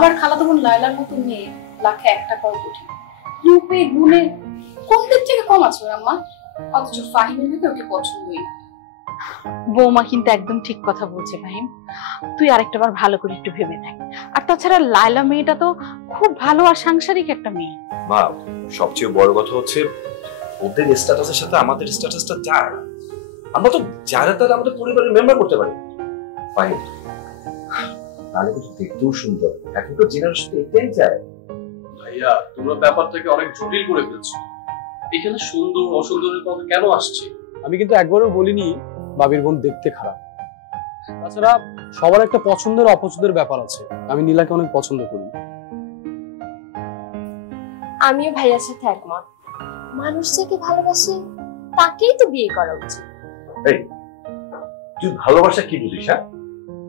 আমার খালাতো বোন লায়লার মতো মেয়ে লাখে একটা পাওয়া কঠিন। রূপে গুণে কোন দিক থেকে কম আছে ওর আম্মা? অথচ ফাহিমের মেয়েকে ওকে পছন্দই না। বৌমা কিন্তু একদম ঠিক কথা বলছে ফাহিম, তুই আরেকটা বার ভালো করে একটু ভেবে দেখ। আর তাছাড়া লায়লা মেয়েটা তো খুব ভালো আর সাংসারিক একটা মেয়ে। মা, সবচেয়ে বড় কথা হচ্ছে ওদের স্ট্যাটাসের সাথে আমাদের স্ট্যাটাসটা যায়। আমরা তো যারা তারা আমাদের পরিবারের মেম্বার করতে পারি। ফাইন, তাহলে কিন্তু দেখতেও সুন্দর। এখন তো জেনারেশন এটাই চায়। ভাইয়া, তোমরা ব্যাপারটাকে অনেক জটিল করে ফেলছো। এখানে সুন্দর অসুন্দরের কথা কেন আসছে? আমি কিন্তু একবারও বলিনি বাবির বোন দেখতে খারাপ। তাছাড়া সবার একটা পছন্দের অপছন্দের ব্যাপার আছে। আমি নীলাকে অনেক পছন্দ করি। আমিও ভাইয়ার সাথে একমত। মানুষ যাকে ভালোবাসে তাকেই তো বিয়ে করা উচিত। এই, তুই ভালোবাসা কি বুঝিস? হ্যাঁ,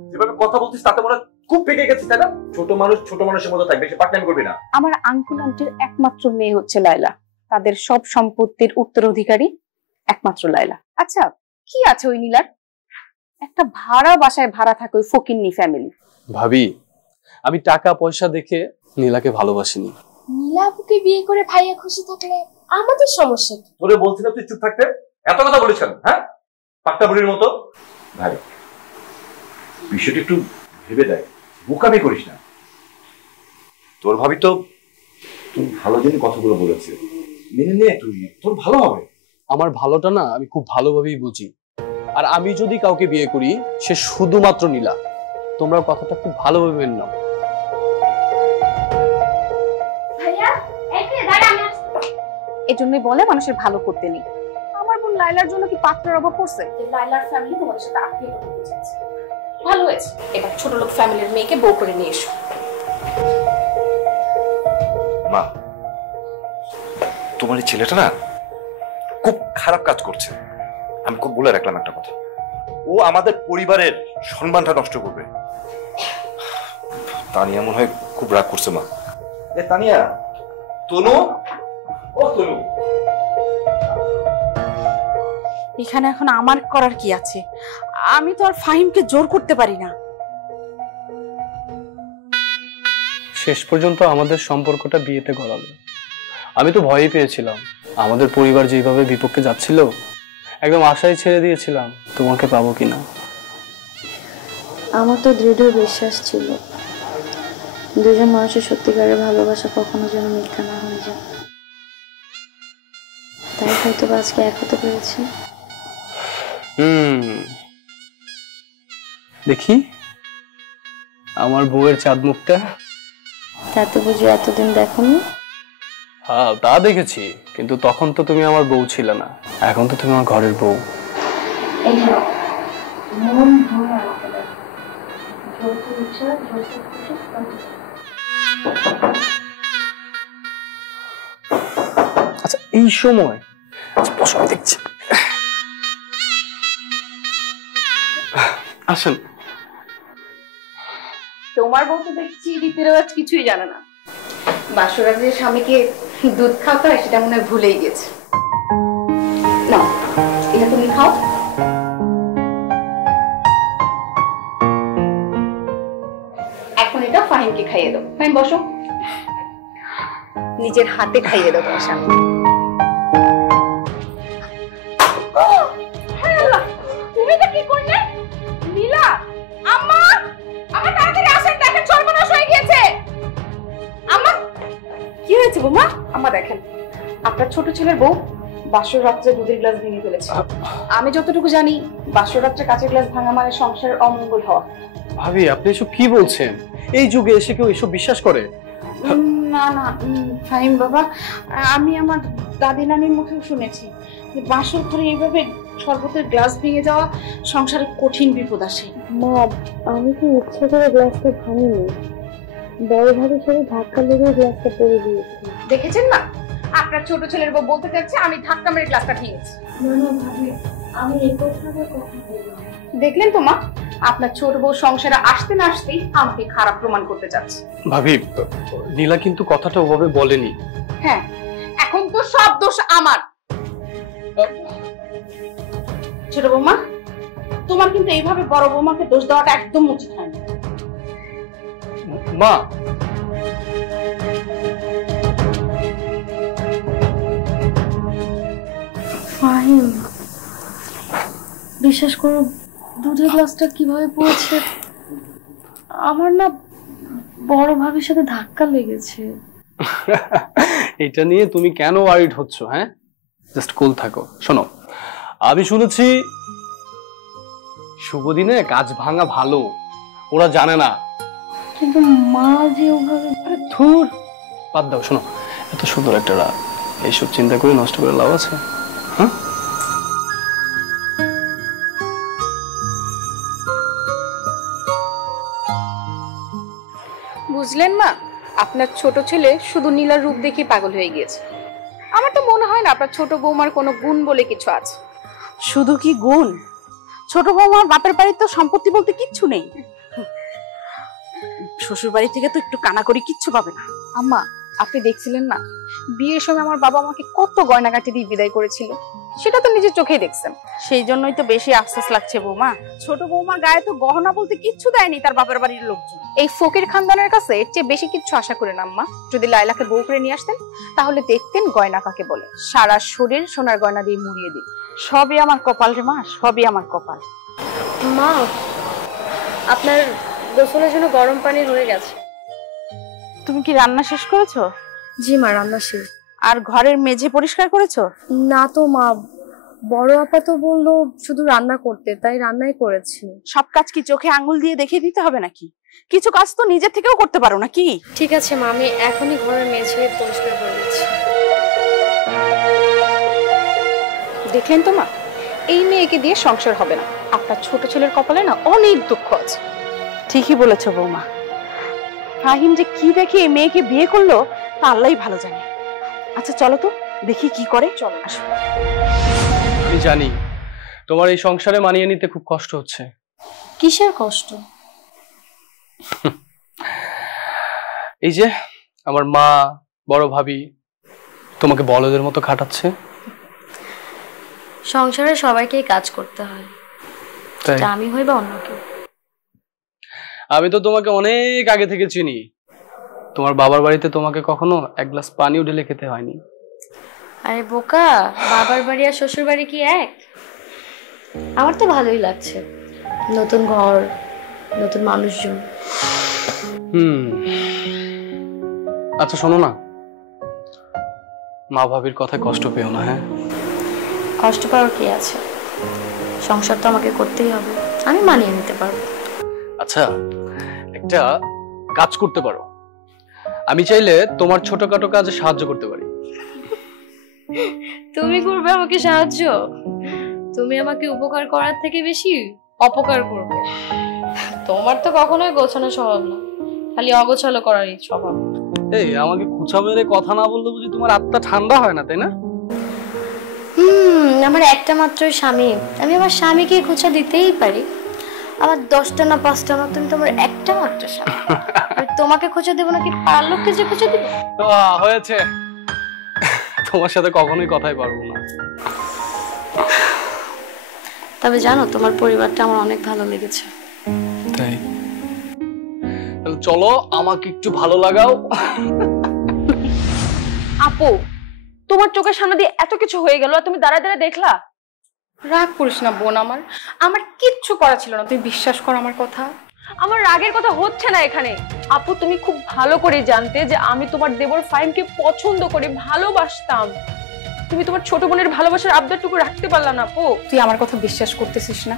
যেভাবে কথা বলছিস তাতে মনে খুব পেকে গেছিস, তাই না? ছোট মানুষ ছোট মানুষের মতো থাকবে, সে পার্টনার করবি না। আমার আঙ্কেল আন্টির একমাত্র মেয়ে হচ্ছে লায়লা, তাদের সব সম্পত্তির উত্তরাধিকারী একমাত্র লায়লা। আচ্ছা, কি আছে ওই নীলার? একটা ভাড়া বাসায় ভাড়া থাকে ওই ফকিন্নি ফ্যামিলি। ভাবি, আমি টাকা পয়সা দেখে নীলাকে ভালোবাসিনি। নীলা আপুকে বিয়ে করে ভাইয়া খুশি থাকলে আমাদের সমস্যা কি? তোরে বলছি না তুই চুপ থাকতে, এত কথা বলিস কেন? হ্যাঁ, পাক্কা বুড়ির মতো। ভাই, বিষয়টা একটু ভেবে দেখ, বোকামি করিস না। তোর ভাবি তো তুই ভালো জন্য কথাগুলো বলেছে, মেনে নে তুই, তোর ভালো হবে। আমার ভালোটা না আমি খুব ভালোভাবেই বুঝি। আর আমি যদি কাউকে বিয়ে করি সে শুধুমাত্র নীলা। তোমরা কথাটা খুব ভালোভাবে মেনে নাও। এজন্যই বলে মানুষের ভালো করতে নেই। আমার বোন লায়লার জন্য কি পাত্রের অভাব পড়ছে? লায়লার ফ্যামিলি তোমাদের সাথে আত্মীয় করতে চাইছে, ভালো হয়েছে। এবার ছোট লোক ফ্যামিলির মেয়েকে বউ করে নিয়ে এসো। মা, তোমার এই ছেলেটা না খুব খারাপ কাজ করছে। আমি খুব বলে রাখলাম একটা কথা, ও আমাদের পরিবারের সম্মানটা নষ্ট করবে। তানিয়া মনে হয় খুব রাগ করছে। মা, এ তানিয়া, তনু, ও তনু, এখানে এখন আমার করার কি আছে? আমি তো আর ফাহিমকে জোর করতে পারি না। শেষ পর্যন্ত আমাদের সম্পর্কটা বিয়েতে গড়ালো। আমি তো ভয়ই পেয়েছিলাম, আমাদের পরিবার যেভাবে বিপক্ষে যাচ্ছিল একদম আশাই ছেড়ে দিয়েছিলাম তোমাকে পাবো কিনা। আমার তো দৃঢ় বিশ্বাস ছিল দুজন মানুষের সত্যিকারের ভালোবাসা কখনো যেন মিথ্যা না হয়ে যায়। তাই হয়তো আজকে এক হতে পেরেছি। দেখি আমার বউয়ের চাঁদ মুখটা। তা তো বুঝি এতদিন দেখোনি? হ্যাঁ, তা দেখেছি, কিন্তু তখন তো তুমি আমার বউ ছিলে না, এখন তো তুমি আমার ঘরের বউ। আচ্ছা, এই সময় বসে দেখছি। আসেন। তোমার বউ তো দেখছি রীতি রেওয়াজ কিছুই জানে না। বাসরাতে স্বামীকে দুধ খাওয়াতে হয় সেটা মনে হয় ভুলেই গেছে। না, এটা তুমি খাও। এখন এটা ফাহিমকে খাইয়ে দাও। ফাহিম বসো, নিজের হাতে খাইয়ে দাও তোমার স্বামী। তুমি এটা কি করলে? নীলা, আম্মা, আমার তাড়াতাড়ি আসেন, দেখেন সর্বনাশ হয়ে গিয়েছে। আম্মা, কি হয়েছে বৌমা? আম্মা দেখেন, আপনার ছোট ছেলের বউ বাসর রাত্রে দুধের গ্লাস ভেঙে ফেলেছে। আমি যতটুকু জানি বাসর রাত্রে কাঁচের গ্লাস ভাঙা মানে সংসারের অমঙ্গল হওয়া। ভাবি, আপনি এসব কি বলছেন? এই যুগে এসে কেউ এসব বিশ্বাস করে? না না ফাহিম বাবা, আমি আমার দাদি নানির মুখেও শুনেছি যে বাসর ঘরে এইভাবে শরবতের গ্লাস ভেঙে যাওয়া সংসারে কঠিন বিপদ আসে। মা, আমি কি ইচ্ছে করে গ্লাসটা ভাঙিনি, বড়ভাবে সেটা ধাক্কা লেগে গ্লাসটা পড়ে গিয়েছে। দেখেছেন না, আপনার ছোট ছেলের বউ বলতে চাচ্ছে আমি ধাক্কা মেরে গ্লাসটা ভেঙেছি। না না ভাবি, আমি এই কথাটা কখন বললাম? দেখলেন তো মা, আপনার ছোট বউ সংসারে আসতে না আসতেই আমাকে খারাপ প্রমাণ করতে চাচ্ছে। ভাবি, নীলা কিন্তু কথাটা ওভাবে বলেনি। হ্যাঁ, এখন তো সব দোষ আমার। ছোট বৌমা, তোমার কিন্তু এইভাবে বড় বৌমাকে দোষ দেওয়াটা একদম উচিত হয়নি। মা, ফাহিম, বিশ্বাস করো দুধের গ্লাসটা কিভাবে পড়েছে, আমার না বড় ভাবির সাথে ধাক্কা লেগেছে। এটা নিয়ে তুমি কেন ওয়ারিড হচ্ছ? হ্যাঁ, জাস্ট কুল থাকো। শোনো, আমি শুনেছি শুভ দিনে কাজ ভাঙা ভালো, ওরা জানে না। কিন্তু মা যে ওভাবে, আরে ধুর, বাদ দাও। শোনো, এত সুন্দর একটা রাত, এইসব চিন্তা করে নষ্ট করে লাভ আছে? হ্যাঁ, বুঝলেন মা, আপনার ছোট ছেলে শুধু নীলার রূপ দেখে পাগল হয়ে গিয়েছে। আমার তো মনে হয় না আপনার ছোট বৌমার কোনো গুণ বলে কিছু আছে। শুধু কি গুণ? ছোট বৌমার বাপের বাড়ির তো সম্পত্তি বলতে কিচ্ছু নেই। শ্বশুর বাড়ি থেকে তো একটু কানাকড়ি কিচ্ছু পাবে না। আম্মা, আপনি দেখছিলেন না বিয়ের সময় আমার বাবা আমাকে কত গয়নাগাটি দিয়ে বিদায় করেছিল? সেটা তো নিজের চোখেই দেখছেন। সেই জন্যই তো বেশি আফসোস লাগছে বৌমা। ছোট বৌমার গায়ে তো গহনা বলতে কিচ্ছু দেয়নি তার বাপের বাড়ির লোকজন। এই ফকির খানদানের কাছে এর চেয়ে বেশি কিছু আশা করেন আম্মা। যদি লায়লাকে বউ করে নিয়ে আসতেন তাহলে দেখতেন গয়না কাকে বলে। সারা শরীর সোনার গয়না দিয়ে মুড়িয়ে দিন। সবই আমার কপাল রে মা, সবই আমার কপাল। মা আপনার গোসলের জন্য গরম পানি রয়ে গেছে। তুমি কি রান্না শেষ করেছো? জি মা, রান্না শেষ। আর ঘরের মেঝে পরিষ্কার করেছো? না তো মা, বড় আপা তো বললো শুধু রান্না করতে, তাই রান্নাই করেছি। সব কাজ কি চোখে আঙ্গুল দিয়ে দেখিয়ে দিতে হবে নাকি? কিছু কাজ তো নিজের থেকেও করতে পারো নাকি? ঠিক আছে মা, আমি এখনই ঘরের মেঝে পরিষ্কার করে দিচ্ছি। দেখলেন তো মা, এই মেয়েকে দিয়ে সংসার হবে না। আপনার ছোট ছেলের কপালে না অনেক দুঃখ আছে। ঠিকই বলেছো বৌমা। ফাহিম যে কি দেখে এই মেয়েকে বিয়ে করলো তা আল্লাহই ভালো জানে। আচ্ছা চলো তো দেখি কি করে। চলো আসো। আমি জানি তোমার এই সংসারে মানিয়ে নিতে খুব কষ্ট হচ্ছে। কিসের কষ্ট? এই যে আমার মা, বড় ভাবি তোমাকে বলদের মতো খাটাচ্ছে। সংসারে সবাইকেই কাজ করতে হয়, তাই আমি হই বা অন্য কেউ। আমি তো তোমাকে অনেক আগে থেকে চিনি। তোমার বাবার বাড়িতে তোমাকে কখনো এক গ্লাস পানিও ঢেলে খেতে হয়নি। আরে বোকা, বাবার বাড়ি আর শ্বশুর বাড়ি কি এক? আমার তো ভালোই লাগছে, নতুন ঘর, নতুন মানুষজন। আচ্ছা শোনো না, মা ভাবির কথায় কষ্ট পেও না। হ্যাঁ, কষ্ট পাওয়ার কি আছে? সংসার তো আমাকে করতেই হবে, আমি মানিয়ে নিতে পারবো। আচ্ছা একটা কাজ করতে পারো, আমি চাইলে তোমার ছোটখাটো কাজে সাহায্য করতে পারি। তুমি করবে আমাকে সাহায্য? তুমি আমাকে উপকার করার থেকে বেশি অপকার করবে। তোমার তো কখনোই গোছানো স্বভাব না, খালি অগোছালো করারই স্বভাব। এই আমাকে খুঁচা মেরে কথা না বললে বুঝি তোমার আত্মা ঠান্ডা হয় না, তাই না? আমার একটা মাত্রই স্বামী, আমি আমার স্বামীকে খোঁচা দিতেই পারি। আমার 10টা না 5টা না, তুমি তোমার একটা মাত্র স্বামী, তোমাকে খোঁচা দেবো নাকি পার লোককে যে খোঁচা দিব? হয়েছে, তোমার সাথে কখনোই কথাই পারবো না। তবে জানো, তোমার পরিবারটা আমার অনেক ভালো লেগেছে। তাই? তাহলে চলো আমাকে একটু ভালো লাগাও। আপু, তোমার চোখের সামনে দিয়ে এত কিছু হয়ে গেল আর তুমি দাঁড়ায় দাঁড়ায় দেখলা? রাগ করিস না বোন, আমার কিচ্ছু করা ছিল না, তুই বিশ্বাস কর আমার কথা। আমার রাগের কথা হচ্ছে না এখানে। আপু, তুমি খুব ভালো করে জানতে যে আমি তোমার দেবর ফাহিমকে পছন্দ করি, ভালোবাসতাম। তুমি তোমার ছোট বোনের ভালোবাসার আবদারটুকু রাখতে পারলা না আপু। তুই আমার কথা বিশ্বাস করতেছিস না?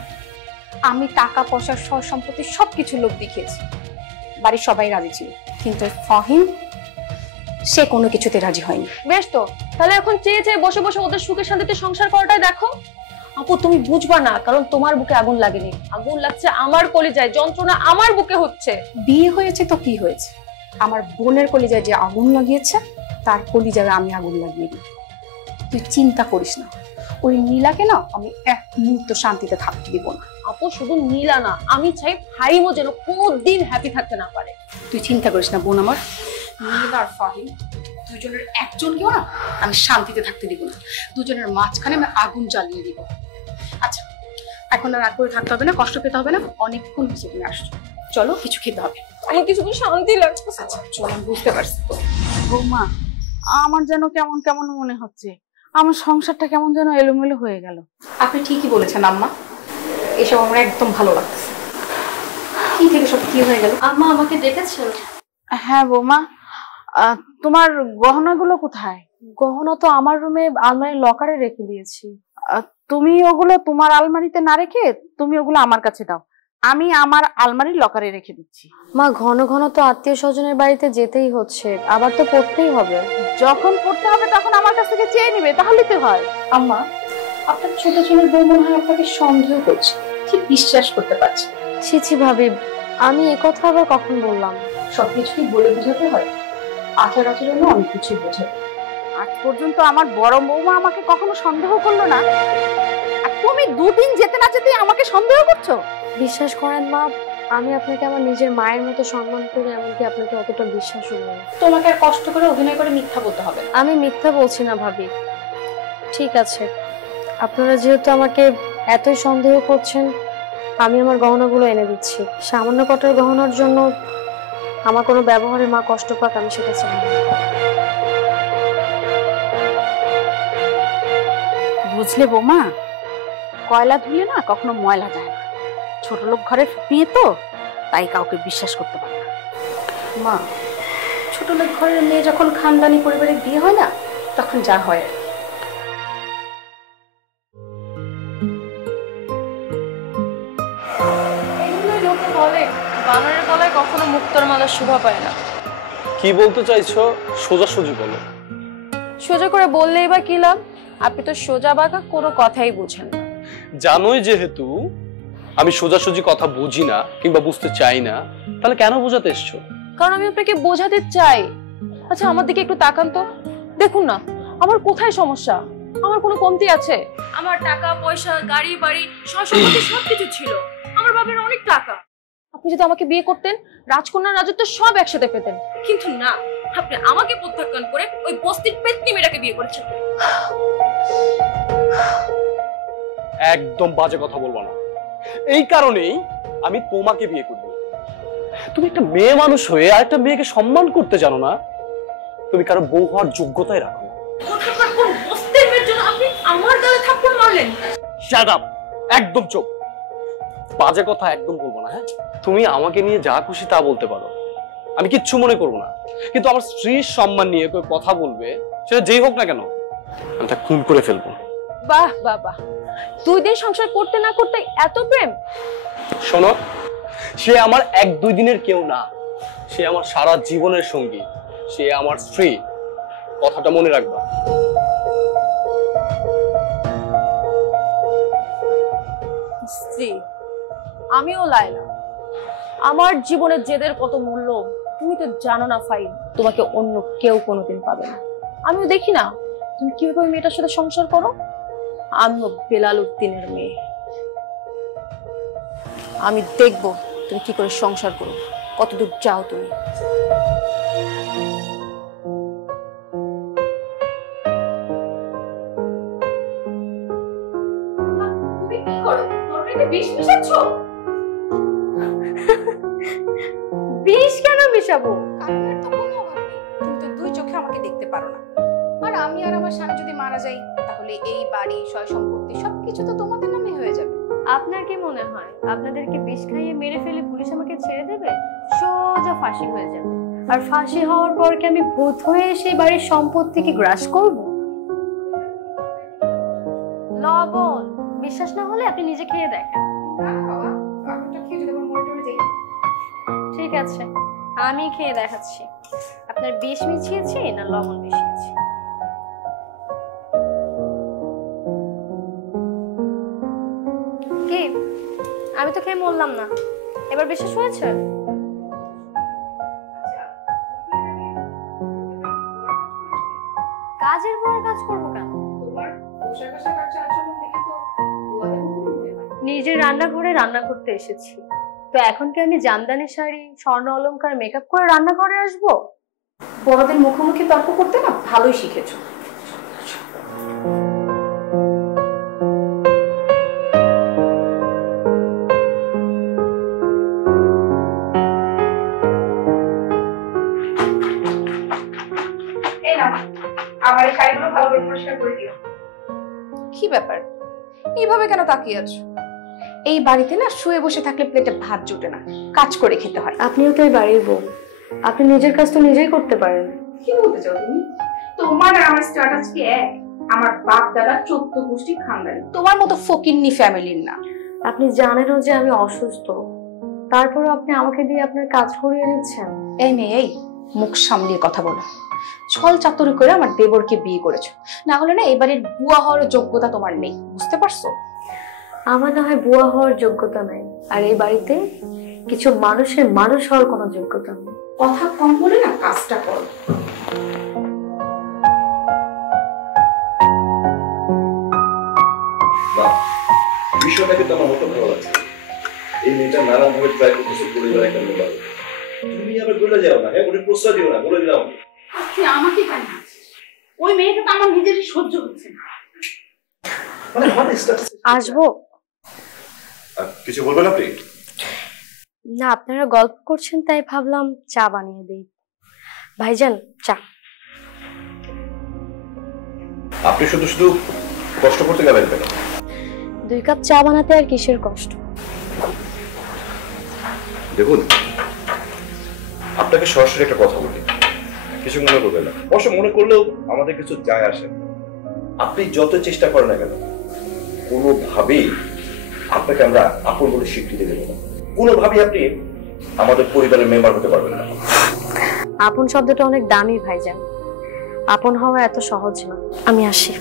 আমি টাকা পয়সা সহ সম্পত্তি সবকিছু লোক দেখিয়েছি, বাড়ির সবাই রাজি ছিল, কিন্তু ফাহিম সে কোনো কিছুতে রাজি হয়নি। বেশ তো, তাহলে এখন চেয়ে চেয়ে বসে বসে ওদের সুখে শান্তিতে সংসার করাটাই দেখো। আপু, তুমি বুঝবা না, কারণ তোমার বুকে আগুন লাগেনি, আগুন লাগছে আমার কলিজায়, যন্ত্রণা আমার বুকে হচ্ছে। বিয়ে হয়েছে তো কি হয়েছে, আমার বোনের কলিজায় যে আগুন লাগিয়েছে তার কলিজায় আমি আগুন লাগিয়ে দিই। তুই চিন্তা করিস না, ওই নীলাকে না আমি এক মুহূর্ত শান্তিতে থাকতে দিব না। আপু, শুধু নীলা না, আমি চাই ফাহিমও যেন কোনোদিন হ্যাপি থাকতে না পারে। তুই চিন্তা করিস না বোন আমার, নীলা আর ফাহিম দুজনের একজনকেও না আমি শান্তিতে থাকতে দিব না, দুজনের মাঝখানে আমি আগুন জ্বালিয়ে দিব। আচ্ছা, এখন আর রাগ করে থাকতে হবে না, কষ্ট পেতে হবে না, অনেকক্ষণ হয়েছে তুমি আসছো, চলো কিছু খেতে হবে। আমার কিছু শান্তি লাগছে। আচ্ছা চলো, আমি বুঝতে পারছি তো। বৌমা, আমার যেন কেমন কেমন মনে হচ্ছে। আমার সংসারটা কেমন যেন এলোমেলো হয়ে গেল। আপনি ঠিকই বলেছেন আম্মা, এসব আমার একদম ভালো লাগছে। কি থেকে সব কি হয়ে গেল? আম্মা আমাকে ডেকেছেন? হ্যাঁ বৌমা, তোমার গহনাগুলো কোথায়? গহনা তো আমার রুমে আলমারির লকারে রেখে দিয়েছি। তুমি ওগুলো তোমার আলমারিতে না রেখে তুমি ওগুলো আমার কাছে দাও, আমি আমার আলমারির লকারে রেখে দিচ্ছি। মা, ঘন ঘন তো আত্মীয় স্বজনের বাড়িতে যেতেই হচ্ছে, আবার তো পড়তেই হবে। যখন পড়তে হবে তখন আমার কাছ থেকে চেয়ে নিবে, তাহলেই তো হয়। আম্মা, আপনার ছোট ছেলের বউ মনে হয় আপনাকে সন্দেহ করছে, ঠিক বিশ্বাস করতে পারছে। ছি ছি ভাবি, আমি একথা আবার কখন বললাম? সবকিছুই বলে বোঝাতে হয়, আচার আচরণও অনেক কিছুই বোঝাতে। আজ পর্যন্ত আমার বড় বৌমা আমাকে কখনো সন্দেহ করলো না, আর তুমি দুদিন যেতে না যেতে আমাকে সন্দেহ করছো? বিশ্বাস করেন মা, আমি আপনাকে আমার নিজের মায়ের মতো সম্মান করি, এমনকি আপনাকে অতটা বিশ্বাসও করি। তোমাকে আর কষ্ট করে অভিনয় করে মিথ্যা বলতে হবে না। আমি মিথ্যা বলছি না ভাবি। ঠিক আছে, আপনারা যেহেতু আমাকে এতই সন্দেহ করছেন, আমি আমার গহনাগুলো এনে দিচ্ছি। সামান্য কটার গহনার জন্য আমার কোনো ব্যবহারে মা কষ্ট পাক, আমি সেটা চাই না। বুঝলে বৌমা, কয়লা ধুলে না কখনো ময়লা যায় না। ছোট লোক ঘরের মেয়ে তো, তাই কাউকে বিশ্বাস করতে পারে না। মা, ছোট লোক ঘরের মেয়ে যখন খানদানি পরিবারে বিয়ে হয় না, তখন যা হয়। এগুলোই লোকে বলে বানরের গলায় কখনো মুক্তার মালা শোভা পায় না। কি বলতে চাইছো সোজাসুজি বলো। সোজা করে বললেই বা কি লাভ? আপনি তো সোজা বাঁকা কোনো কথাই বুঝেন না। জানোই যেহেতু আমি সোজাসুজি কথা বুঝি না কিংবা বুঝতে চাই না, তাহলে কেন বোঝাতে এসছো? কারণ আমি আপনাকে বোঝাতে চাই। আচ্ছা, আমার দিকে একটু তাকান তো, দেখুন না আমার কোথায় সমস্যা। আমার কোনো কমতি আছে? আমার টাকা পয়সা, গাড়ি বাড়ি, সম্পত্তি সবকিছু ছিল। আমার বাবার অনেক টাকা। আপনি যদি আমাকে বিয়ে করতেন, রাজকন্যার রাজত্ব সব একসাথে পেতেন। কিন্তু না, আপনি আমাকে প্রত্যাখ্যান করে ওই বস্তির পেতনি মেয়েটাকে বিয়ে করেছেন। একদম বাজে কথা বলবো না। এই কারণেই আমি তোমাকে বিয়ে করব। তুমি একটা মেয়ে মানুষ হয়ে আরেকটা মেয়েকে সম্মান করতে জানো না। তুমি কারো বউ হওয়ার যোগ্যতাই রাখো। কোন বস্তির মেয়ের জন্য আপনি আমার গালে থাপ্পড় মারলেন? শাট আপ, একদম চুপ। বাজে কথা একদম বলবো না। হ্যাঁ, তুমি আমাকে নিয়ে যা খুশি তা বলতে পারো, আমি কিচ্ছু মনে করবো না। কিন্তু আমার স্ত্রীর সম্মান নিয়ে কেউ কথা বলবে, সেটা যেই হোক না কেন, আমি তা খুন করে ফেলবো। বাহ বাহ বাহ, 2 দিন সংসার করতে না করতে এত প্রেম? শোনো, সে আমার 1-2 দিনের কেউ না, সে আমার সারা জীবনের সঙ্গী, সে আমার স্ত্রী। কথাটা মনে রাখবা। স্ত্রী? আমিও লায়লা। আমার জীবনের জেদের কত মূল্য তুমি তো জানো না ফাইন। তোমাকে অন্য কেউ কোনোদিন পাবে না। আমিও দেখি না তুমি কিভাবে ওই মেয়েটার সাথে সংসার করো। আমিও বেলাল উদ্দিনের মেয়ে, আমি দেখবো তুমি কি করে সংসার করো, কতদূর যাও তুমি। তুমি কি করো? তরকারিতে বিষ মিশাচ্ছো? বিষ কেন মিশাবো? কান্নার তো কোনো অভাব নেই, তুমি তো 2 চোখে আমাকে দেখতে পারো না। আর আমি আর আমার স্বামী যদি মারা যাই, তাহলে এই বাড়ি সয় সম্পত্তি সবকিছু তো তোমাদের নামে হয়ে যাবে। আপনার কি মনে হয় আপনাদেরকে বিষ খাইয়ে মেরে ফেলে পুলিশ আমাকে ছেড়ে দেবে? সোজা ফাঁসি হয়ে যাবে। আর ফাঁসি হওয়ার পর কি আমি ভূত হয়ে সেই বাড়ির সম্পত্তিকে গ্রাস করব? লবণ বিশ্বাস না হলে আপনি নিজে খেয়ে দেখেন। ঠিক আছে, আমি খেয়ে দেখাচ্ছি আপনার বিষ মিশিয়েছি না লবণ মিশিয়েছি। কি, আমি তো খেয়ে মরলাম না, এবার বিশ্বাস হয়েছে? কাজের পর কাজ করবো কেন? নিজের রান্নাঘরে রান্না করতে এসেছি, তো এখন কি আমি জামদানি শাড়ি, স্বর্ণ অলংকার, মেকআপ করে রান্নাঘরে আসবো? বড়দের মুখোমুখি তর্ক করতে না ভালোই শিখেছো। এই নাও আমার এই শাড়িগুলো ভালো করে পরিষ্কার করে দিও। কি ব্যাপার, এইভাবে কেন তাকিয়ে আছো? এই বাড়িতে না শুয়ে বসে থাকলে প্লেটে ভাত জোটে না, কাজ করে খেতে হয়। আপনিও তো এই বাড়ির বউ, আপনি নিজের কাজ তো নিজেই করতে পারেন। কি বলতে চাও তুমি? তোমার আর আমার স্ট্যাটাস কি এক? আমার বাপ দাদা 14 গোষ্ঠী খানদানি, তোমার মতো ফকিন্নি ফ্যামিলির না। আপনি জানেনও যে আমি অসুস্থ, তারপরে আপনি আমাকে দিয়ে আপনার কাজ করিয়ে নিচ্ছেন। এই মেয়ে, এই মুখ সামলিয়ে কথা বলো। ছল চাতুরি করে আমার দেবরকে বিয়ে করেছো, না হলে না এই বাড়ির বুয়া হওয়ার যোগ্যতা তোমার নেই, বুঝতে পারছো? আমার না হয় বুয়া হওয়ার যোগ্যতা নাই, আর এই বাড়িতে কিছু মানুষের মানুষ হওয়ার কোনো যোগ্যতা নেই। কথা কম বলে না কাজটা করো। বিষয়টা কিন্তু আমার মতো ভালো লাগছে। এই মেয়েটা নানানভাবে ট্রাই করতেছে পরিবার একটা মেম্বার। তুমি আবার বলে যাও না, হ্যাঁ, ওটা প্রশ্রয় দিও না, বলে দিলাম। তুই আমাকে কেন বলছিস? ওই মেয়েটা তো আমার নিজেরই সহ্য হচ্ছে না। মানে আসবো কিছু বলবেন আপনি? না, আপনারা গল্প করছেন তাই ভাবলাম চা বানিয়ে দিই। ভাইজান, চা। আপনি শুধু শুধু কষ্ট করতে গেলেন কেন? 2 কাপ চা বানাতে আর কিসের কষ্ট? দেখুন, আপনাকে সরাসরি একটা কথা বলি, কিছু মনে করবেন না। অবশ্য মনে করলেও আমাদের কিছু যায় আসে। আপনি যত চেষ্টা করেন না কেন, কোনোভাবেই আপনাকে আমরা আপন বলে স্বীকৃতি দেব না। কোনোভাবেই আপনি আমাদের পরিবারের মেম্বার হতে পারবেন না। আপন শব্দটা অনেক দামি ভাইজান, আপন হওয়া এত সহজ না। আমি আসি।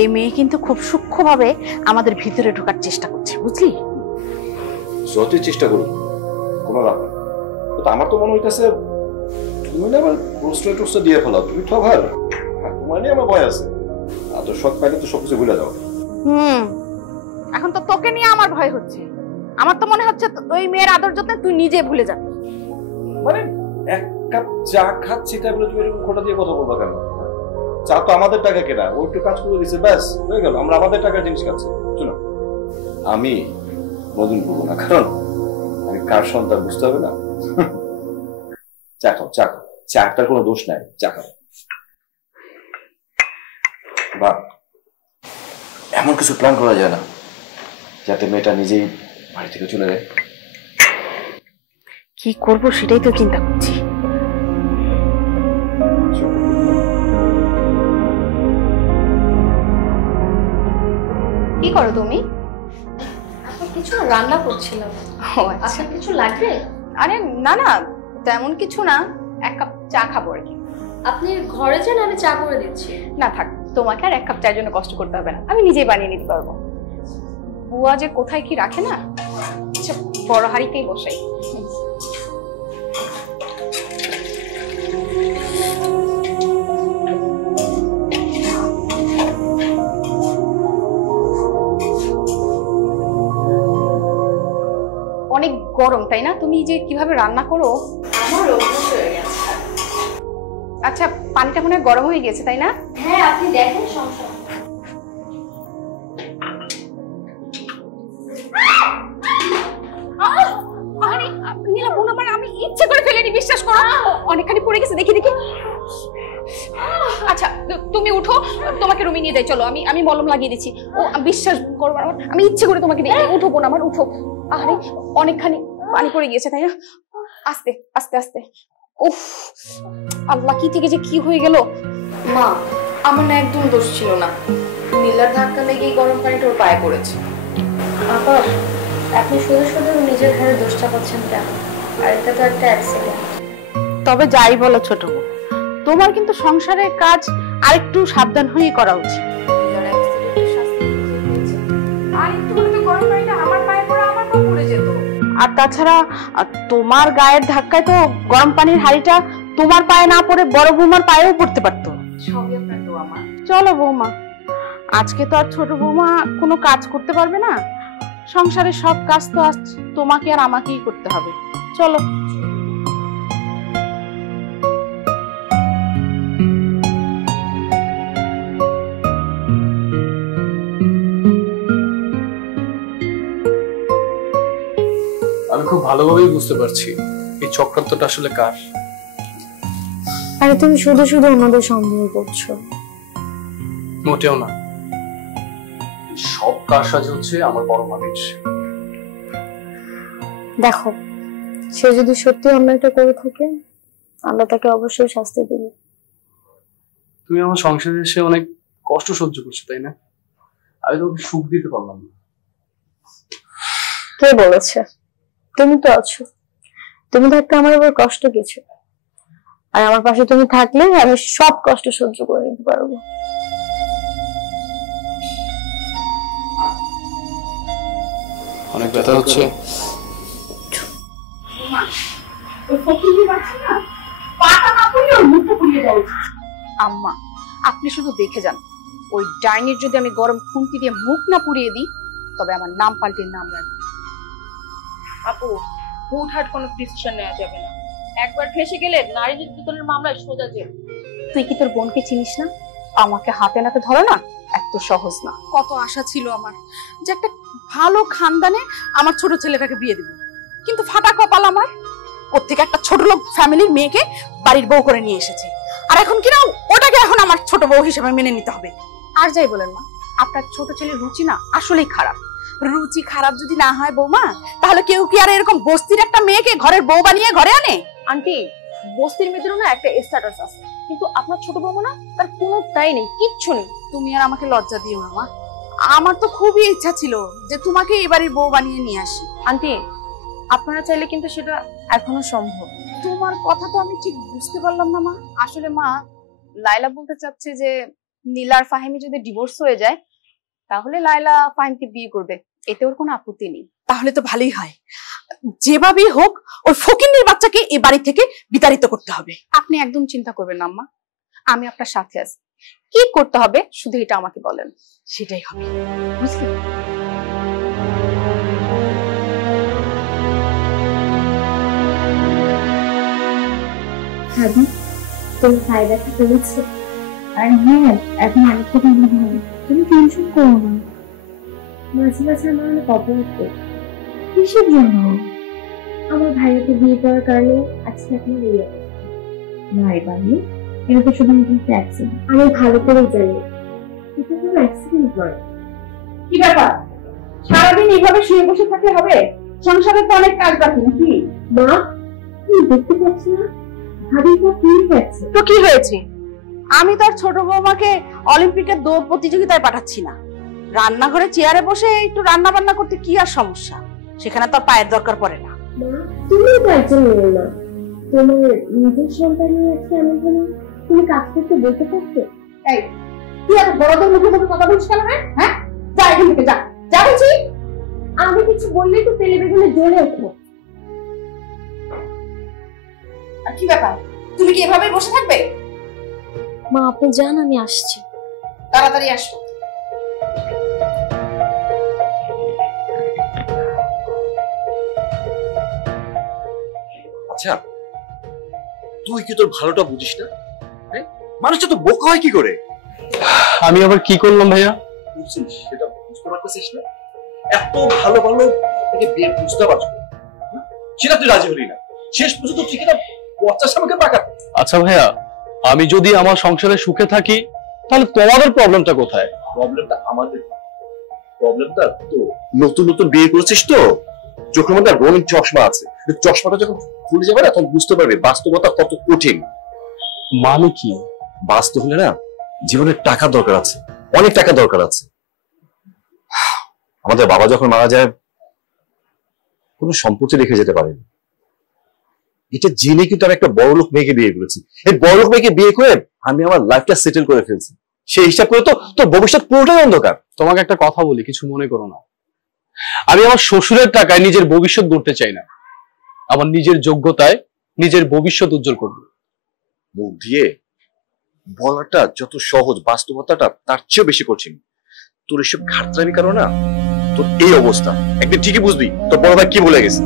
এই মেয়ে কিন্তু খুব সূক্ষ্মভাবে আমাদের ভিতরে ঢোকার চেষ্টা করছে, বুঝলি? যতই চেষ্টা করুন কোনো লাভ নেই। কিন্তু আমার তো মনে হইতেছে তুমি না আবার প্রশ্রয় টশ্রয় দিয়ে ফেলাও। তুমি তো ভালো, তোমার নিয়ে আমার ভয় আছে। আর তো শখ পাইলে তো সবকিছু ভুলে যাও। এখন তো তোকে নিয়ে আমার ভয় হচ্ছে। আমার তো মনে হচ্ছে ওই মেয়ের আদর যত্নে তুই নিজে ভুলে যাবি। মানে এক কাপ চা খাচ্ছি তাই বলে তুমি এরকম খোটা দিয়ে কথা বলবা কেন? চা তো আমাদের টাকা কেনা, ও একটু কাজ করে দিচ্ছে, ব্যাস হয়ে গেল। আমরা আমাদের টাকার জিনিস খাচ্ছি। শোনো, আমি মদন করবো না, কারণ আমি কার সন্তান বুঝতে হবে না। চা খাও, চা খাও, চাটার কোনো দোষ নাই, চা খাও। বা এমন কিছু প্ল্যান করা যায় না যাতে মেয়েটা নিজেই বাড়ি থেকে চলে যায়? কি করব সেটাই তো চিন্তা করছি। কি করো তুমি? কিছু রান্না করছিলাম। ও আচ্ছা, আপনার কিছু লাগবে? আরে না না, তেমন কিছু না, 1 কাপ চা খাবো আর কি। আপনি ঘরে যান, আমি চা করে দিচ্ছি। না থাক, তোমাকে আর 1 কাপ চায়ের জন্য কষ্ট করতে হবে না, আমি নিজেই বানিয়ে নিতে পারবো। বুয়া যে কোথায় কি রাখে না, আচ্ছা বড় হাড়িতেই বসাই। অনেক গরম তাই না? তুমি যে কিভাবে রান্না করো আমার অভ্যাস হয়ে গেছে। আচ্ছা, পানিটা মনে হয় গরম হয়ে গেছে তাই না? হ্যাঁ, আপনি দেখেন সমস্যা। আরে নীলা বোন আমার, আমি ইচ্ছে করে ফেলেনি, বিশ্বাস করো। অনেকখানি পড়ে গেছে, দেখি দেখি। আচ্ছা তুমি উঠো, তোমাকে রুমে নিয়ে যাই, চলো। আমি মলম লাগিয়ে দিচ্ছি। ও বিশ্বাস করো আমার, আমি ইচ্ছে করে তোমাকে দিয়ে উঠো বোন আমার, উঠো। আরে অনেকখানি পানি পড়ে গিয়েছে তাই না? আস্তে আস্তে আস্তে। উফ আল্লাহ, কি থেকে যে কি হয়ে গেল। মা, আমার না একদম দোষ ছিল না, নীলার ধাক্কা লেগে গরম পানিটা ওর পায়ে পড়েছে। আপা, আপনি শুধু শুধু নিজের ঘরে দোষ চাপাচ্ছেন কেন? আর এটা তো একটা অ্যাক্সিডেন্ট। তবে যাই বলো ছোট বউ, তোমার কিন্তু সংসারের কাজ আরেকটু সাবধান হয়ে করা উচিত। নীলার অ্যাক্সিডেন্টের শাস্তি হয়েছে। আর একটু হলে তো গরম পানিটা আমার পায়ে পড়ে আমার পা পড়ে যেত। আর তাছাড়া তোমার গায়ের ধাক্কায় তো গরম পানির হাঁড়িটা তোমার পায়ে না পড়ে বড় বৌমার পায়েও পড়তে পারতো। সবই আপনার দোয়া মা। চলো বৌমা, আজকে তো আর ছোট বৌমা কোনো কাজ করতে পারবে না। সংসারের সব কাজ তো আজ তোমাকে আর আমাকেই করতে হবে। চলো। আমি খুব ভালোভাবেই বুঝতে পারছি এই চক্রান্তটা আসলে কার। আরে তুমি শুধু শুধু ওনাদের সন্দেহ করছো। মোটেও না, সব কারসাজি হচ্ছে আমার বড় মামির। দেখো, সে যদি সত্যি অন্যায়টা করে থাকে, আল্লাহ তাকে অবশ্যই শাস্তি দেবে। তুমি আমার সংসারে এসে অনেক কষ্ট সহ্য করছো, তাই না? আমি তোমাকে সুখ দিতে পারলাম না। কে বলেছে? তুমি তো আছো, তুমি থাকতে আমার আবার কষ্ট কিছু। আর আমার পাশে তুমি থাকলে আমি সব কষ্ট সহ্য করে নিতে পারবো। অনেক ব্যথা হচ্ছে। আম্মা, আপনি শুধু দেখে যান, ওই ডাইনির যদি আমি গরম খুন্তি দিয়ে মুখ না পুড়িয়ে দিই, তবে আমার নাম পাল্টে নাম রাখবে। আপু, হুটহাট কোনো ডিসিশন নেওয়া যাবে না। একবার ফেসে গেলে নারী নির্যাতনের মামলায় সোজা জেল। তুই কি তোর বোনকে চিনিস না? আমাকে হাতে নাতে ধরো না, এত সহজ না। কত আশা ছিল আমার যে একটা ভালো খানদানে আমার ছোট ছেলেটাকে বিয়ে দেব, কিন্তু ফাটা কপাল আমার। কোত্থেকে একটা ছোট লোক ফ্যামিলির মেয়েকে বাড়ির বউ করে নিয়ে এসেছে, আর এখন কিনা ওটাকে এখন আমার ছোট বউ হিসেবে মেনে নিতে হবে। আর যাই বলেন মা, আপনার ছোট ছেলের রুচি না আসলেই খারাপ। রুচি খারাপ যদি না হয় বৌমা, তাহলে কেউ কি আর এরকম বস্তির একটা মেয়েকে ঘরের বউ বানিয়ে ঘরে আনে? আন্টি, বস্তির মেয়েদেরও না একটা স্ট্যাটাস আছে, কিন্তু আপনার ছোট বৌমা না, তার কোনো তাই নেই, কিচ্ছু নেই। তুমি আর আমাকে লজ্জা দিও না মা, আমার তো খুবই ইচ্ছা ছিল যে তোমাকে এবারের বউ বানিয়ে নিয়ে আসি। আন্টি, আপনারা চাইলে কিন্তু সেটা এখনো সম্ভব। তোমার কথা তো আমি ঠিক বুঝতে পারলাম না মা। আসলে মা, লায়লা বলতে চাচ্ছে যে নীলা আর ফাহিমি যদি ডিভোর্স হয়ে যায়, তাহলে লায়লা ফাহিমকে বিয়ে করবে, এতে ওর কোনো আপত্তি নেই। তাহলে তো ভালোই হয়। যেভাবেই হোক ওই ফকিন্নির বাচ্চাকে এই বাড়ি থেকে বিতাড়িত করতে হবে। আপনি একদম চিন্তা করবেন না আম্মা, আমি আপনার সাথে আছি। কি করতে হবে শুধু এটা আমাকে বলেন। সেটাই হবে, বুঝলি? ভাবি, তোমার ফায়দাটা করেছে। আর হ্যাঁ, এখন অনেক থেকে মনে হবে। তুমি টেনশন করো না, মাঝে মাঝে আমার অনেক অপরাধ করি। কিসের জন্য? আমার ভাইয়াকে বিয়ে করার কারণে আজকে এখন এই ভাই বানি এটা তো শুধুমাত্র একটা অ্যাক্সিডেন্ট। আমি ভালো করেই জানি এটা কোনো অ্যাক্সিডেন্ট নয়। কি ব্যাপার, সারাদিন এইভাবে শুয়ে বসে থাকলে হবে? সংসারে তো অনেক কাজ বাকি নাকি? মা, তুমি দেখতে পাচ্ছ না ভাবি তো কি হয়েছে? তো কি হয়েছে? আমি তার ছোট বৌমাকে অলিম্পিকের দৌড় প্রতিযোগিতায় পাঠাচ্ছি না। রান্নাঘরে চেয়ারে বসে একটু রান্না বান্না করতে কি আর সমস্যা? সেখানে তো পায়ের দরকার পড়ে না। মা, তুমি তো একজন মেয়ে না, তোমার নিজের সন্তানের আছে এমন হলে তুমি কাজ করতে বলতে পারছো? এই, তুই এত বড়দের মুখে মুখে কথা বলছিস কেন রে? হ্যাঁ, যা এখান থেকে, যা যা বলছি। আমি কিছু বললেই তো তেলে বেগুনে জ্বলে ওঠো। আর কি ব্যাপার, তুমি কি এভাবেই বসে থাকবে? মা, আপনি যান, আমি আসছি। তাড়াতাড়ি আসো। আচ্ছা, তুই কি তোর ভালোটা বুঝিস না? মানুষটা তো বোকা হয় কি করে? আমি আবার কি করলাম ভাইয়া? বুঝছিস সেটা বুঝতে পারতেছিস না? এত ভালো ভালো থেকে বিয়ে বুঝতে পারছো সেটা তুই রাজি হলি না, শেষ পর্যন্ত তুই কিনা পচাশ আমাকে পাকাতে। আচ্ছা ভাইয়া, আমি যদি আমার সংসারে সুখে থাকি, তাহলে তোমাদের প্রবলেমটা কোথায়? প্রবলেমটা আমাদের, প্রবলেমটা তো নতুন নতুন বিয়ে করেছিস তো, চোখের মধ্যে রঙিন চশমা আছে। চশমাটা যখন খুলে যাবে না, তখন বুঝতে পারবে বাস্তবতা কত কঠিন। মানে কি? বাস্তব হলে না, জীবনের টাকা দরকার আছে, অনেক টাকা দরকার আছে। আমাদের বাবা যখন মারা যায়, কোনো সম্পত্তি রেখে যেতে পারেনি। এটা জেনে কিন্তু আমি একটা বড়লোক মেয়েকে বিয়ে করেছি। এই বড়লোক মেয়েকে বিয়ে করে আমি আমার লাইফটা সেটেল করে ফেলছি। সেই হিসাব করে তো তোর ভবিষ্যৎ পুরোটাই অন্ধকার। তোমাকে একটা কথা বলি, কিছু মনে করো না। আমি আমার শ্বশুরের টাকায় নিজের ভবিষ্যৎ গড়তে চাই না, আমার নিজের যোগ্যতায় নিজের ভবিষ্যৎ উজ্জ্বল করব। মুখ দিয়ে বলাটা যত সহজ, বাস্তবতাটা তার চেয়ে বেশি কঠিন। তোর এসব ঘাটতামি কারো না তোর এই অবস্থা। একদিন ঠিকই বুঝবি তোর বড় ভাই কি বলে গেছে।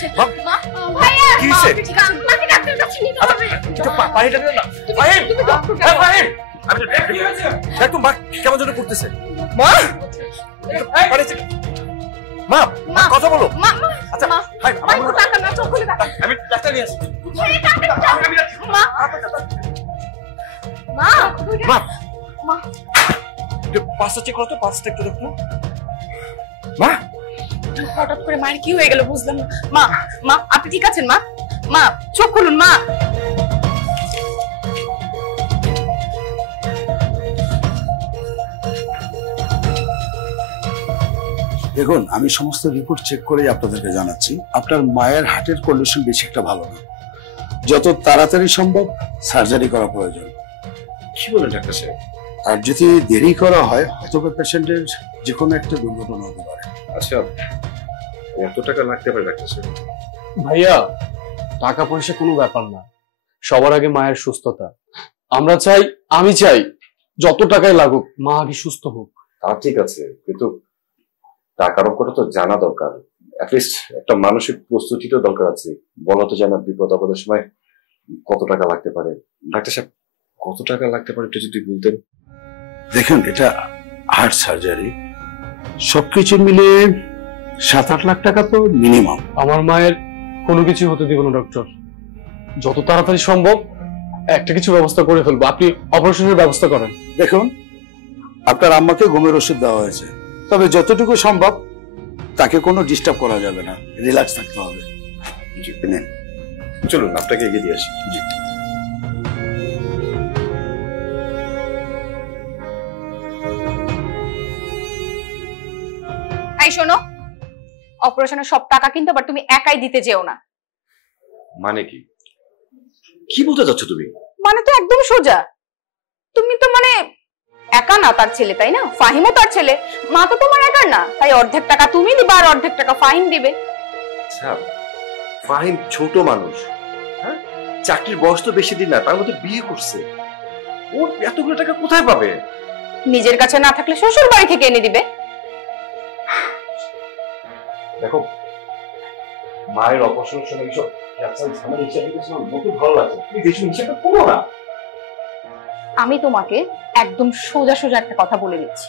আছে মা, মা ভাইয়া কি মা, হয়েছে? আপনি ঠিক আছেন মাকে ডাক্তারের কাছে নিতে হবে একটু পানিটা দিও না। ফাহিম, তুমি ডক্টর হ্যাঁ, ফাহিম, আমি তো দেখ তো মা কেমন যেন করতেছে। মা, পানি চেক- মা, মা। কথা বলো। মা আচ্ছা, মা হাই, ভাই ও টাকা না চোখ খুলে টাকা আমি ডাক্তার নিয়ে আসি। মা মা মা, মা একটু পাঁচটা চেক করো তো, পাঁচটা একটু দেখো। মা, হঠাৎ করে মায়ের কি হয়ে গেল বুঝলাম না মা মা আপনি ঠিক আছেন মা মা চোখ খুলুন মা দেখুন, আমি সমস্ত রিপোর্ট চেক করেই আপনাদেরকে জানাচ্ছি আপনার মায়ের হার্টের কন্ডিশন বেশি একটা ভালো না। যত তাড়াতাড়ি সম্ভব সার্জারি করা প্রয়োজন। কি বলেন ডাক্তার সাহেব? আর যদি দেরি করা হয় হয়তো পেশেন্টের যে কোনো একটা দুর্ঘটনা হতে পারে। আচ্ছা, কত টাকা লাগতে পারে ডাক্তার সাহেব? ভাইয়া, টাকা পয়সা কোনো ব্যাপার না, সবার আগে মায়ের সুস্থতা। আমরা চাই, আমি চাই যত টাকাই লাগুক মা আগে সুস্থ হোক। তা ঠিক আছে, কিন্তু টাকার অঙ্কটা তো জানা দরকার। অ্যাটলিস্ট একটা মানসিক প্রস্তুতিটাও দরকার আছে। বলা তো যায় না বিপদ আপদের সময় কত টাকা লাগতে পারে। ডাক্তার সাহেব, কত টাকা লাগতে পারে একটু যদি বলতেন। দেখুন, এটা হার্ট সার্জারি, সবকিছু মিলিয়ে 7-8 লাখ টাকা তো মিনিমাম। আমার মায়ের কোনো কিছু হতে দিব না ডক্টর, যত তাড়াতাড়ি সম্ভব একটা কিছু ব্যবস্থা করে ফেলবো। আপনি অপারেশনের ব্যবস্থা করেন। দেখুন, আপনার আম্মাকে ঘুমের ওষুধ দেওয়া হয়েছে, তবে যতটুকু সম্ভব তাকে কোনো ডিস্টার্ব করা যাবে না, রিল্যাক্স থাকতে হবে। জি, নেন। চলুন আপনাকে এগিয়ে দিয়ে আসি। জি। এই শোনো, অপারেশনের সব টাকা কিন্তু আবার তুমি একাই দিতে যেও না। মানে কি? কি বলতে যাচ্ছ তুমি? মানে তো একদম সোজা, তুমি তো মানে একা না তার ছেলে, তাই না? ফাহিমও তার ছেলে, মা তো তোমার একার না, তাই অর্ধেক টাকা তুমি দিবা আর অর্ধেক টাকা ফাহিম দিবে। আচ্ছা, ফাহিম ছোট মানুষ, হ্যাঁ, চাকরির বয়স তো বেশি দিন না, তার মধ্যে বিয়ে করছে, ওর এতগুলো টাকা কোথায় পাবে? নিজের কাছে না থাকলে শ্বশুর বাড়ি থেকে এনে দিবে। দেখো, মায়ের অপারেশনের সময় এইসব ঝামেলা হিসাব দিতেছিল, নতুন ভালো লাগছে, তুমি দেশের হিসাবটা করো না। আমি তোমাকে একদম সোজা সোজা একটা কথা বলে দিচ্ছি,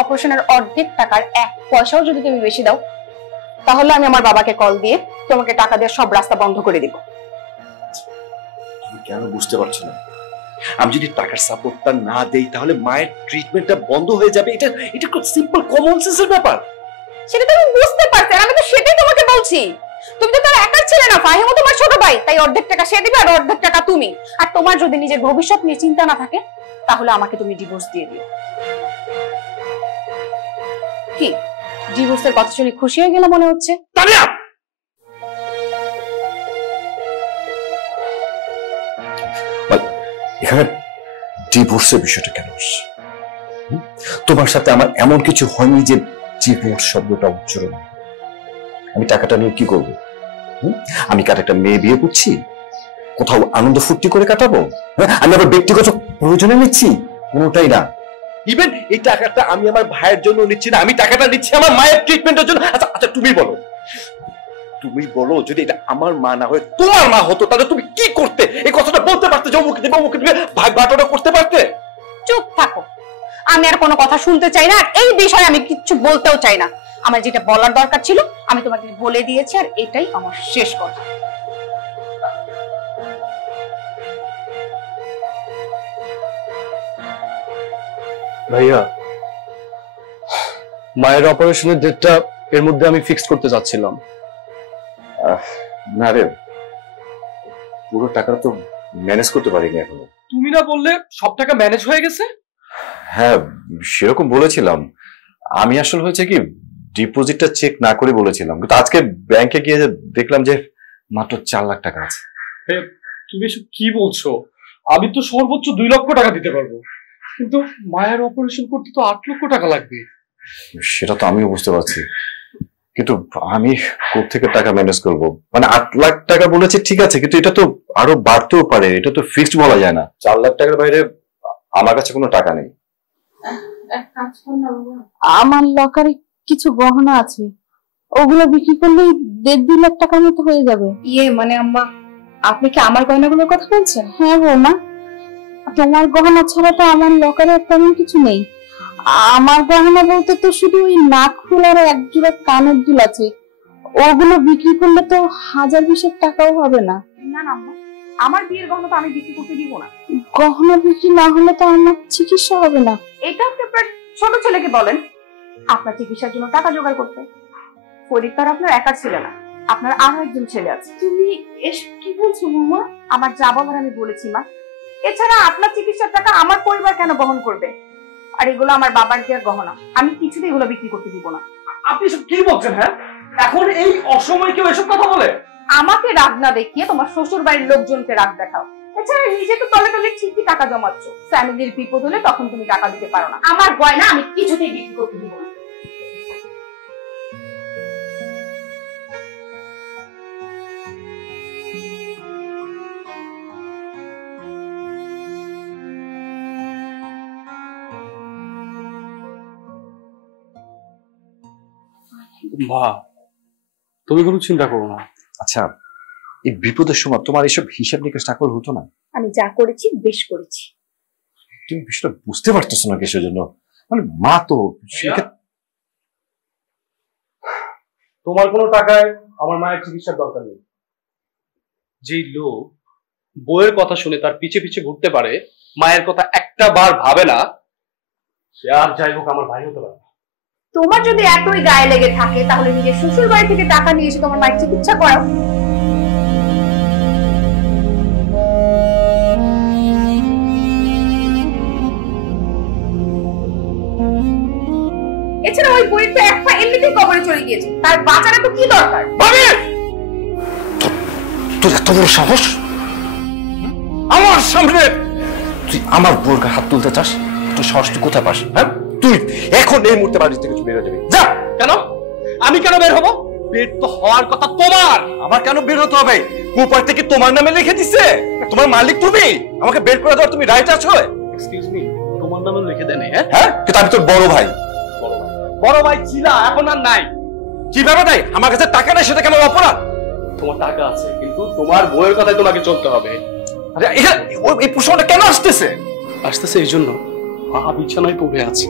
অপারেশনের অর্ধেক টাকার 1 পয়সাও যদি তুমি বেশি দাও তাহলে আমি আমার বাবাকে কল দিয়ে তোমাকে টাকা দিয়ে সব রাস্তা বন্ধ করে দিব। তুমি কেন বুঝতে পারছো না? আমি যদি টাকার সাপোর্টটা না দেই তাহলে মায়ের ট্রিটমেন্টটা বন্ধ হয়ে যাবে। এটা এটা খুব সিম্পল কমন সেন্সের ব্যাপার। সেটা তো আমি বুঝতে পারছি, আর আমি তো সেটাই তোমাকে বলছি। তুমি তো তার একার ছেলে না, ফাহিমও তোমার ছোট ভাই, তাই অর্ধেক টাকা সে দিবে আর অর্ধেক টাকা তুমি। আর তোমার যদি নিজের ভবিষ্যৎ নিয়ে চিন্তা না থাকে তাহলে আমাকে তুমি ডিভোর্স দিয়ে দিও। কি ডিভোর্সের কথা শুনে খুশি হয়ে গেলে মনে হচ্ছে? তানিয়া, এখানে ডিভোর্সের বিষয়টা কেন আসছে? তোমার সাথে আমার এমন কিছু হয়নি যে ডিভোর্স শব্দটা উচ্চারণ। আমি টাকাটা নিয়ে কি করবো? আমি কার একটা মেয়ে বিয়ে করছি, কোথাও আনন্দ ফুর্তি করে কাটাবো? আমি আবার ব্যক্তিগত প্রয়োজনে নিচ্ছি? কোনোটাই না। ইভেন এই টাকাটা আমি আমার ভাইয়ের জন্য নিচ্ছি না, আমি টাকাটা নিচ্ছি আমার মায়ের ট্রিটমেন্টের জন্য। আচ্ছা আচ্ছা, তুমি বলো যদি এটা আমার মা না হয়ে তোমার মা হতো তাহলে তুমি কি করতে? এই কথাটা বলতে পারতে যে অমুকে দেবে অমুকে দেবে, ভাগ বাটোয়ারা করতে পারতে? চুপ থাকো, আমি আর কোনো কথা শুনতে চাই না, আর এই বিষয়ে আমি কিচ্ছু বলতেও চাই না। আমার যেটা বলার দরকার ছিল আমি তোমাকে বলে দিয়েছি, আর এটাই আমার শেষ কথা। ভাইয়া, মায়ের অপারেশনের ডেটটা এর মধ্যে আমি ফিক্স করতে চাচ্ছিলাম। না রে, পুরো টাকা তো ম্যানেজ করতে পারিনি এখনো। তুমি না বললে সব টাকা ম্যানেজ হয়ে গেছে? হ্যাঁ, সেরকম বলেছিলাম। আমি আসলে হয়েছে কি, ডিপোজিটটা চেক না করে বলেছিলাম, কিন্তু আজকে ব্যাংকে গিয়ে দেখলাম যে মাত্র 4 লাখ টাকা আছে। তুমি এসব কি বলছো? আমি তো সর্বোচ্চ 2 লক্ষ টাকা দিতে পারবো, কিন্তু মায়ের অপারেশন করতে তো 8 লক্ষ টাকা লাগবে। সেটা তো আমিও বুঝতে পারছি, কিন্তু আমি কোত্থেকে টাকা ম্যানেজ করব? মানে 8 লাখ টাকা বলেছে ঠিক আছে, কিন্তু এটা তো আরো বাড়তেও পারে, এটা তো ফিক্সড বলা যায় না। 4 লাখ টাকার বাইরে আমার কাছে কোনো টাকা নেই। আমার লকারে কিছু গহনা আছে, ওগুলো বিক্রি করলেই 1.5-2 লাখ টাকার মতো হয়ে যাবে। ইয়ে মানে আম্মা, আপনি কি আমার গয়নাগুলোর কথা বলছেন? হ্যাঁ বৌমা, তোমার গহনা ছাড়া তো আমার লকারে তেমন কিছু নেই। আমার গহনা বলতে তো শুধু ওই নাক ফুল আর 1 জোড়া কানের দুল আছে, ওগুলো বিক্রি করলে তো 1000-20 টাকাও হবে না। না না আম্মা, আমার বিয়ের গহনা তো আমি বিক্রি করতে দিব না। গহনা বিক্রি না হলে তো আমার চিকিৎসা হবে না। এটা আপনি আপনার ছোট ছেলেকে বলেন আপনার চিকিৎসার জন্য টাকা জোগাড় করতে। ফরিদ তো আর আপনার একা ছিল না, আপনার আরো একজন ছেলে আছে। তুমি এসব কি বলছো বৌমা? আমার যা বলার আমি বলেছি মা। এছাড়া আপনার চিকিৎসার টাকা আমার পরিবার কেন বহন করবে? আর এগুলো আমার বাবার দেওয়ার গহনা, আমি কিছুতেই এগুলো বিক্রি করতে দিব না। আপনি সব কি বলছেন? হ্যাঁ, এখন এই অসময়ে কেউ এসব কথা বলে? আমাকে রাগ না দেখিয়ে তোমার শ্বশুর বাড়ির লোকজনকে রাগ দেখাও। এছাড়া নিজে তো তলে তলে ঠিকই টাকা জমাচ্ছ, ফ্যামিলির বিপদ হলে তখন তুমি টাকা দিতে পারো না। আমার গয়না আমি কিছুতেই বিক্রি করতে দিব না। মা, তুমি কোনো চিন্তা করো না। আচ্ছা, এই বিপদের সময় তোমার এসব হিসাব নিকাশ না করলে হতো না? আমি যা করেছি বেশ করেছি। তুমি বিষয়টা বুঝতে পারতেছো না কিসের জন্য? মানে মা তো তোমার কোনো টাকায় আমার মায়ের চিকিৎসার দরকার নেই। যেই লোক বইয়ের কথা শুনে তার পিছে পিছে ঘুরতে পারে, মায়ের কথা একটা বার ভাবে না, সে আর যাই হোক আমার ভাই হতে পারে। তোমার যদি এতই গায়ে লেগে থাকে তাহলে নিজের শ্বশুর বাড়ি থেকে টাকা নিয়ে এসে তোমার মায়ের চিকিৎসা করাও। এছাড়া ওই বই তো এক পা এমনিতেই কবরে চলে গিয়েছে, তার বাঁচানো তো কি দরকার? তোর এত বড় সাহস আমার সামনে তুই আমার বোর গায়ে হাত তুলতে চাস? তোর সাহস তুই কোথায় পাস? হ্যাঁ, তুই এখন এই মুহূর্তে বাড়ি থেকে বের হয়ে যাবি। যা। কেন? আমি কেন বের হবো? বের তো হওয়ার কথা তোমার। আমার কেন বের হতে হবে? কুপার থেকে তোমার নামে লিখে দিছে, তোমার মালিক তুমি, আমাকে বের করে দেওয়ার তুমি রাইট আছো? এক্সকিউজ মি, তোমার নামে লিখে দেন? হ্যাঁ হ্যাঁ, কিন্তু আমি তোর বড় ভাই। বড় ভাই ছিল, এখন আর নাই। কিভাবে নাই? আমার কাছে টাকা নাই, সেটা কেমন অপরাধ? তোমার টাকা আছে, কিন্তু তোমার বইয়ের কথাই তোমাকে চলতে হবে। আরে এই প্রশ্নটা কেন আসতেছে? আসতেছে এই জন্য মা বিছানায় পড়ে আছে।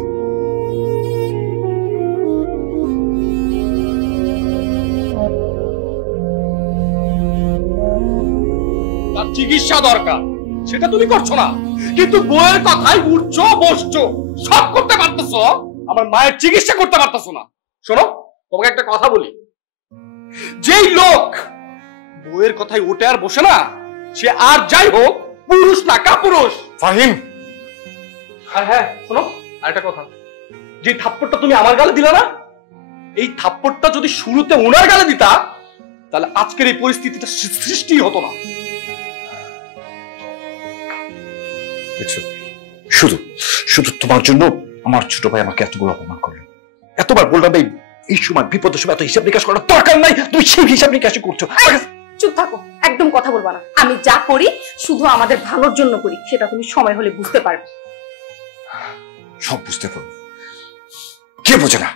তার চিকিৎসা দরকার, সেটা তুমি করছো না, কিন্তু বইয়ের কথাই উঠছো বসছো, সব করতে পারতেছো, আমার মায়ের চিকিৎসা করতে পারতেছো না। শোনো, তোমাকে একটা কথা বলি, যেই লোক বইয়ের কথাই ওঠে আর বসে না, সে আর যাই হোক পুরুষ না, কাপুরুষ। ফাহিম, আর হ্যাঁ শোনো, আরেকটা কথা, যে থাপ্পড়টা তুমি আমার গালে দিলা না, এই থাপ্পড়টা যদি শুরুতে ওনার গালে দিতা, তাহলে আজকের এই পরিস্থিতিটা সৃষ্টি হতো না। শুধু শুধু তোমার জন্য আমার ছোট ভাই আমাকে এত বড় অপমান করলো। এতবার বললাম এই সময় বিপদের সময় এত হিসাব নিকাশ করার দরকার নাই, তুমি সেই হিসাব নিকাশ করছো। চুপ থাকো, একদম কথা বলবা না। আমি যা করি শুধু আমাদের ভালোর জন্য করি, সেটা তুমি সময় হলে বুঝতে পারবে। সব বুঝতে পারবো, কে বোঝে না?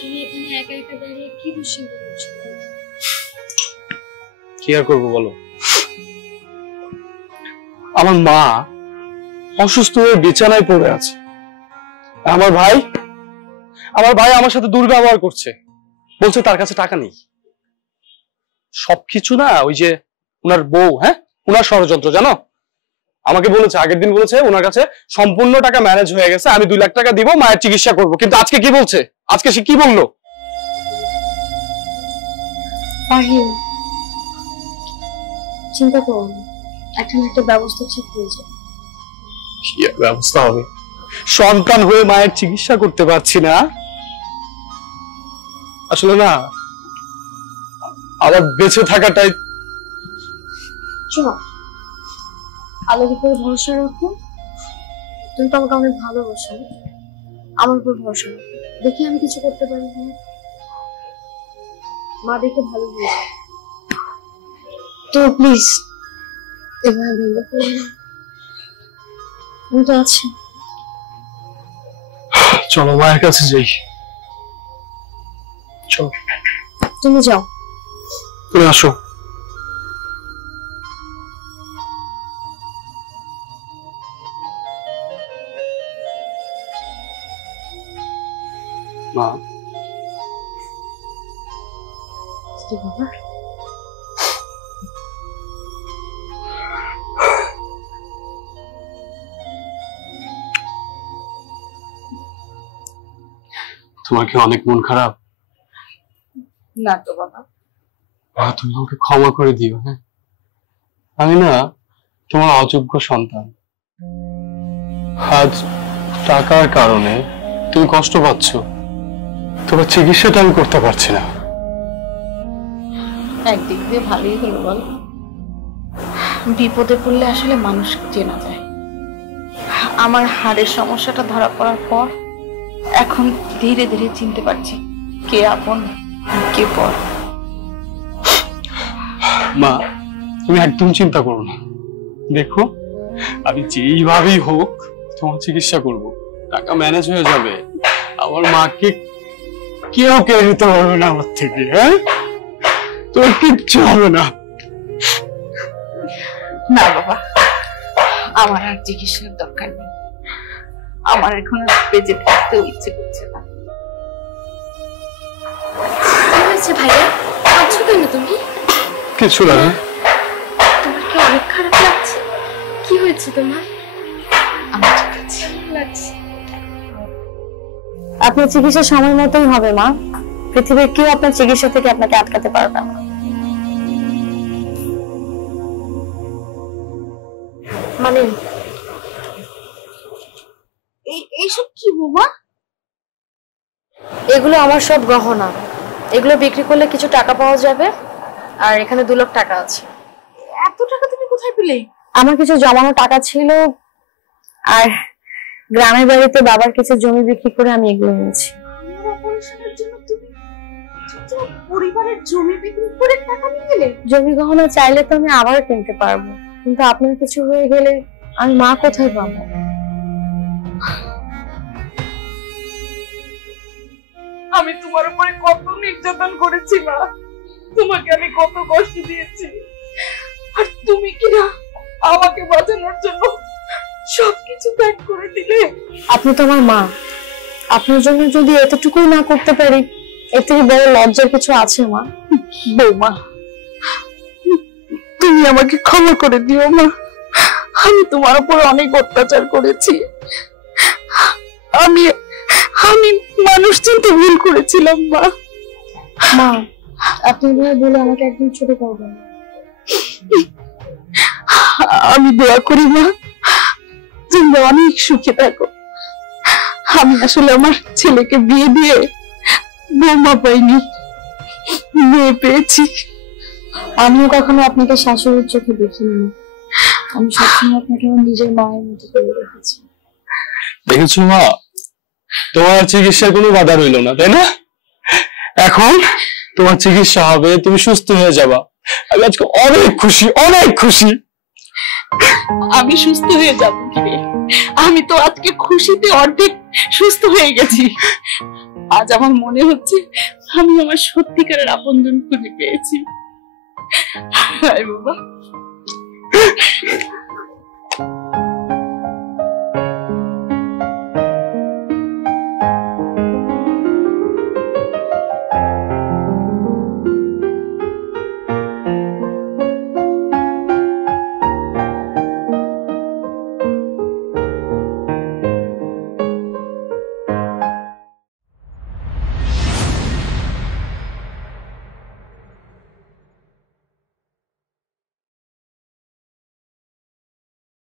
তুমি এখানে একা একা দাঁড়িয়ে কি দুশ্চিন্তা করছো? কি আর করবো বলো, আমার মা অসুস্থ হয়ে বিছানায় পড়ে আছে, আমার ভাই আমার সাথে দুর্ব্যবহার করছে, বলছে তার কাছে টাকা নেই। সবকিছু না ওই যে উনার বউ, হ্যাঁ উনার ষড়যন্ত্র, জানো? আমাকে বলেছে, আগের দিন বলেছে ওনার কাছে সম্পূর্ণ টাকা ম্যানেজ হয়ে গেছে, আমি 2 লাখ টাকা দিব, মায়ের চিকিৎসা করব। কিন্তু আজকে কি বলছে? আজকে সে কি বললো? ফাহিম, চিন্তা করো না, একটা ব্যবস্থা ঠিক হয়ে যাবে। কি ব্যবস্থা হবে? সন্তান হয়ে মায়ের চিকিৎসা করতে পারছি না। আসলে না, আবার বেঁচে থাকাটাই। শোনো, আল্লাহর উপরে ভরসা রাখো। তুমি তো আমাকে অনেক ভালোবাসো, আমার উপর ভরসা রাখো। দেখি আমি কিছু করতে পারি না, মা দেখে ভালো হয়ে যাবে। তো প্লিজ এভাবে ভেঙে পড়ো না। আমি তো আছি। চলো মায়ের কাছে যাই। চলো তুমি যাও। তুমি আসো। মা, বাবা তোমার কি অনেক মন খারাপ? না তো বাবা। তুমি আমাকে ক্ষমা করে দিও। হ্যাঁ, আমি না তোমার অযোগ্য সন্তান। আজ টাকার কারণে তুমি কষ্ট পাচ্ছ, তোমার চিকিৎসাটা আমি করতে পারছি না। একদিক দিয়ে ভালোই হলো বল, বিপদে পড়লে আসলে মানুষ চেনা যায়। আমার হাড়ের সমস্যাটা ধরা পড়ার পর এখন ধীরে ধীরে চিনতে পারছি কে আপন কে পর। মা, তুমি একদম চিন্তা করো না। দেখো, আমি যেইভাবেই হোক তোমার চিকিৎসা করব, টাকা ম্যানেজ হয়ে যাবে। আমার মাকে কেউ কেড়ে নিতে পারবে না আমার থেকে। হ্যাঁ, তোর কিচ্ছু হবে না। না বাবা, আমার আর চিকিৎসার দরকার নেই। আমার এখন আর বেঁচে থাকতেও ইচ্ছে করছে না। কি হয়েছে ভাইয়া? কাঁদছো কেন তুমি? কিছু না। তোমার কি অনেক খারাপ লাগছে? কি হয়েছে তোমার? আমার ঠিক আছে। লাগছে। আপনার চিকিৎসা সময় মতোই হবে মা। পৃথিবীর কেউ আপনার চিকিৎসা থেকে আপনাকে আটকাতে পারবে না। মানে এইসব কি বৌমা? এগুলো আমার সব গহনা। এগুলো বিক্রি করলে কিছু টাকা পাওয়া যাবে, আর এখানে 2 লাখ টাকা আছে। এত টাকা তুমি কোথায় পেলে? আমার কিছু জমানো টাকা ছিল, আর গ্রামের বাড়িতে বাবার কিছু জমি বিক্রি করে আমি এগুলো নিয়েছি। আমার অপারেশনের জন্য তুমি তোমার পরিবারের জমি বিক্রি করে টাকা নিয়ে গেলে? জমি গহনা চাইলে তো আমি আবার কিনতে পারবো, কিন্তু আপনার কিছু হয়ে গেলে আমি মা কোথায় পাবো? আমি তোমার উপরে কত নির্যাতন করেছি মা, তোমাকে আমি কত কষ্ট দিয়েছি, আর তুমি কিনা আমাকে বাঁচানোর জন্য সবকিছু ত্যাগ করে দিলে। আপনি তো আমার মা, আপনার জন্য যদি এতটুকুই না করতে পারি, এর থেকে বড় লজ্জার কিছু আছে মা? বৌমা, তুমি আমাকে ক্ষমা করে দিও মা। আমি তোমার উপর অনেক অত্যাচার করেছি। আমি আমি মানুষ চিনতে ভুল করেছিলাম মা। মা, আপনি বলে আমাকে একদম ছোট করবেন না। আমি দোয়া করি মা, তুমি অনেক সুখে থাকো। আমি আসলে আমার ছেলেকে বিয়ে দিয়ে বৌমা পাইনি, মেয়ে পেয়েছি। আমিও কখনো আপনাকে শাশুড়ির চোখে দেখিনি না। আমি সবসময় আপনাকে আমার নিজের মায়ের মতো করে রেখেছি। দেখেছো মা, তোমার চিকিৎসার কোনো বাধা রইলো না, তাই না? এখন তোমার চিকিৎসা হবে, তুমি সুস্থ হয়ে যাবা। আমি আজকে অনেক খুশি, অনেক খুশি। আমি সুস্থ হয়ে যাব কি? আমি তো আজকে খুশিতে অর্ধেক সুস্থ হয়ে গেছি। আজ আমার মনে হচ্ছে আমি আমার সত্যিকারের আপনজন খুঁজে পেয়েছি। হায় বাবা।